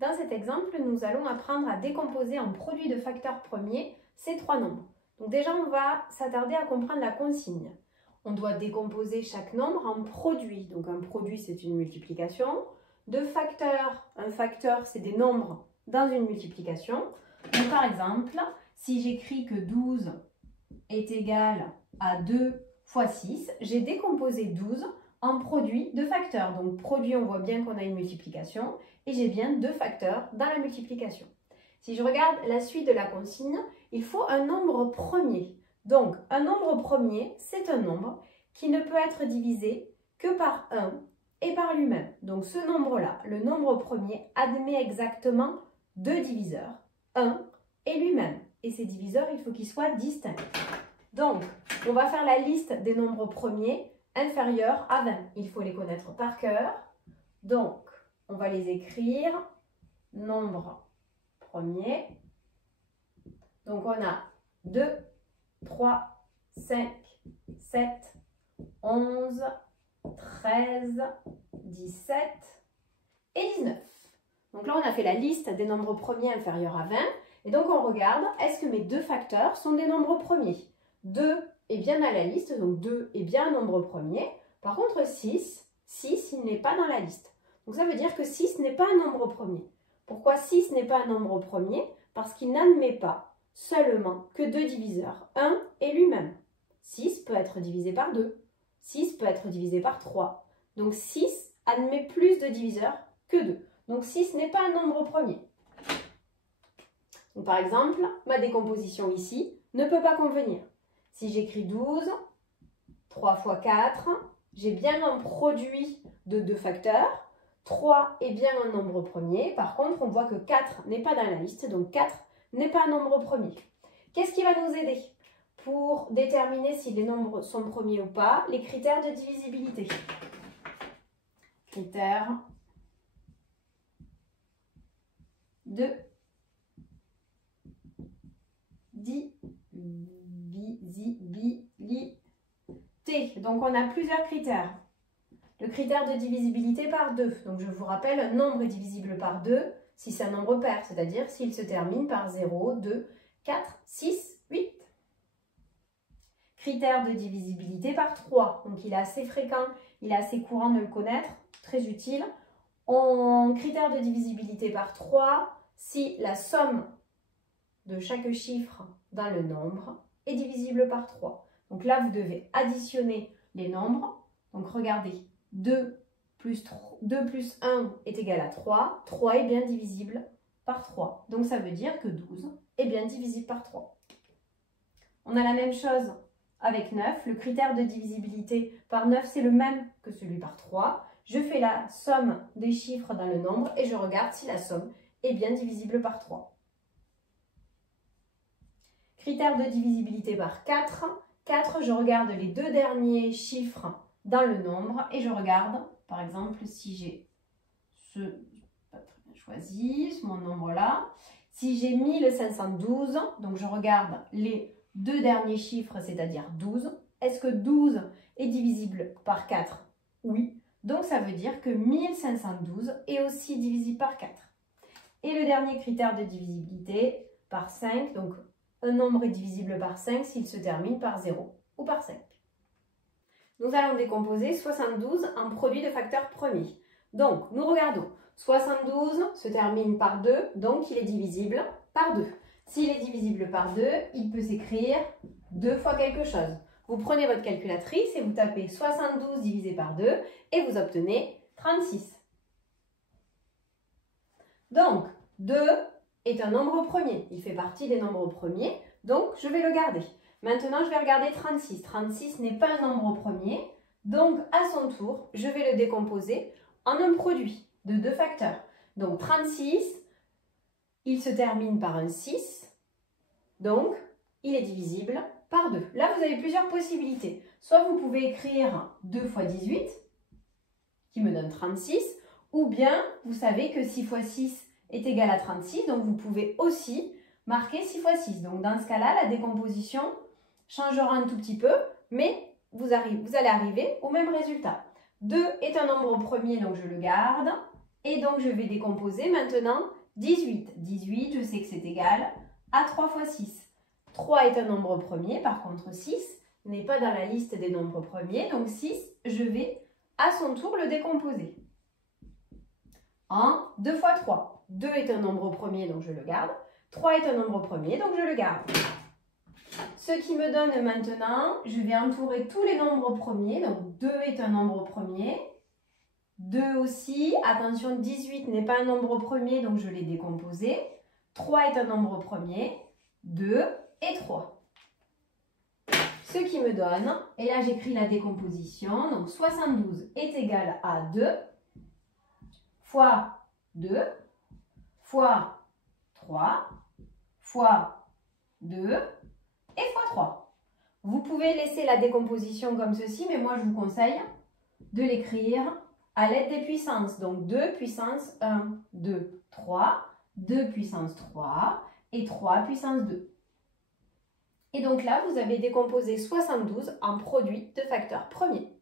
Dans cet exemple, nous allons apprendre à décomposer en produits de facteurs premiers ces trois nombres. Donc déjà, on va s'attarder à comprendre la consigne. On doit décomposer chaque nombre en produits. Donc un produit, c'est une multiplication. De facteurs, un facteur, c'est des nombres dans une multiplication. Donc par exemple, si j'écris que 12 est égal à 2 fois 6, j'ai décomposé 12 en produit de facteurs. Donc produit, on voit bien qu'on a une multiplication et j'ai bien deux facteurs dans la multiplication. Si je regarde la suite de la consigne, il faut un nombre premier. Donc un nombre premier, c'est un nombre qui ne peut être divisé que par 1 et par lui-même. Donc ce nombre-là, le nombre premier, admet exactement deux diviseurs, 1 et lui-même. Et ces diviseurs, il faut qu'ils soient distincts. Donc, on va faire la liste des nombres premiers inférieurs à 20. Il faut les connaître par cœur. Donc, on va les écrire. Nombre premier. Donc, on a 2, 3, 5, 7, 11, 13, 17 et 19. Donc là, on a fait la liste des nombres premiers inférieurs à 20. Et donc, on regarde, est-ce que mes deux facteurs sont des nombres premiers? 2 est bien dans la liste, donc 2 est bien un nombre premier. Par contre, 6, il n'est pas dans la liste. Donc ça veut dire que 6 n'est pas un nombre premier. Pourquoi 6 n'est pas un nombre premier? Parce qu'il n'admet pas seulement que deux diviseurs, 1 et lui-même. 6 peut être divisé par 2, 6 peut être divisé par 3. Donc 6 admet plus de diviseurs que 2. Donc 6 n'est pas un nombre premier. Donc, par exemple, ma décomposition ici ne peut pas convenir. Si j'écris 12, 3 fois 4, j'ai bien un produit de deux facteurs. 3 est bien un nombre premier. Par contre, on voit que 4 n'est pas dans la liste, donc 4 n'est pas un nombre premier. Qu'est-ce qui va nous aider pour déterminer si les nombres sont premiers ou pas? Les critères de divisibilité. Critères de divisibilité. Donc, on a plusieurs critères. Le critère de divisibilité par 2. Donc, je vous rappelle, un nombre est divisible par 2 si c'est un nombre pair, c'est-à-dire s'il se termine par 0, 2, 4, 6, 8. Critère de divisibilité par 3. Donc, il est assez fréquent, il est assez courant de le connaître, très utile. Critère de divisibilité par 3, si la somme de chaque chiffre dans le nombre est divisible par 3. Donc là, vous devez additionner les nombres. Donc regardez, 2 plus 1 est égal à 3. 3 est bien divisible par 3. Donc ça veut dire que 12 est bien divisible par 3. On a la même chose avec 9. Le critère de divisibilité par 9, c'est le même que celui par 3. Je fais la somme des chiffres dans le nombre et je regarde si la somme est bien divisible par 3. Critère de divisibilité par 4. 4, je regarde les deux derniers chiffres dans le nombre et je regarde, par exemple, si j'ai pas très bien choisi, mon nombre là, si j'ai 1512, donc je regarde les deux derniers chiffres, c'est-à-dire 12. Est-ce que 12 est divisible par 4? Oui. Donc ça veut dire que 1512 est aussi divisible par 4. Et le dernier critère de divisibilité par 5, donc un nombre est divisible par 5 s'il se termine par 0 ou par 5. Nous allons décomposer 72 en produit de facteurs premiers. Donc, nous regardons. 72 se termine par 2, donc il est divisible par 2. S'il est divisible par 2, il peut s'écrire 2 fois quelque chose. Vous prenez votre calculatrice et vous tapez 72 divisé par 2 et vous obtenez 36. Donc, 2 est un nombre premier. Il fait partie des nombres premiers, donc je vais le garder. Maintenant, je vais regarder 36. 36 n'est pas un nombre premier, donc à son tour, je vais le décomposer en un produit de deux facteurs. Donc 36, il se termine par un 6, donc il est divisible par 2. Là, vous avez plusieurs possibilités. Soit vous pouvez écrire 2 fois 18, qui me donne 36, ou bien vous savez que 6 fois 6 est égal à 36, donc vous pouvez aussi marquer 6 fois 6. Donc dans ce cas-là, la décomposition changera un tout petit peu, mais vous allez arriver au même résultat. 2 est un nombre premier, donc je le garde. Et donc, je vais décomposer maintenant 18. 18, je sais que c'est égal à 3 fois 6. 3 est un nombre premier, par contre 6 n'est pas dans la liste des nombres premiers. Donc 6, je vais à son tour le décomposer en 2 fois 3. 2 est un nombre premier, donc je le garde. 3 est un nombre premier, donc je le garde. Ce qui me donne maintenant, je vais entourer tous les nombres premiers. Donc 2 est un nombre premier. 2 aussi. Attention, 18 n'est pas un nombre premier, donc je l'ai décomposé. 3 est un nombre premier. 2 et 3. Ce qui me donne, et là j'écris la décomposition, donc 72 est égal à 2 fois 2 fois 3 fois 2 et fois 3. Vous pouvez laisser la décomposition comme ceci, mais moi je vous conseille de l'écrire à l'aide des puissances. Donc 2 puissance 1, 2, 3, 2 puissance 3 et 3 puissance 2. Et donc là, vous avez décomposé 72 en produit de facteurs premiers.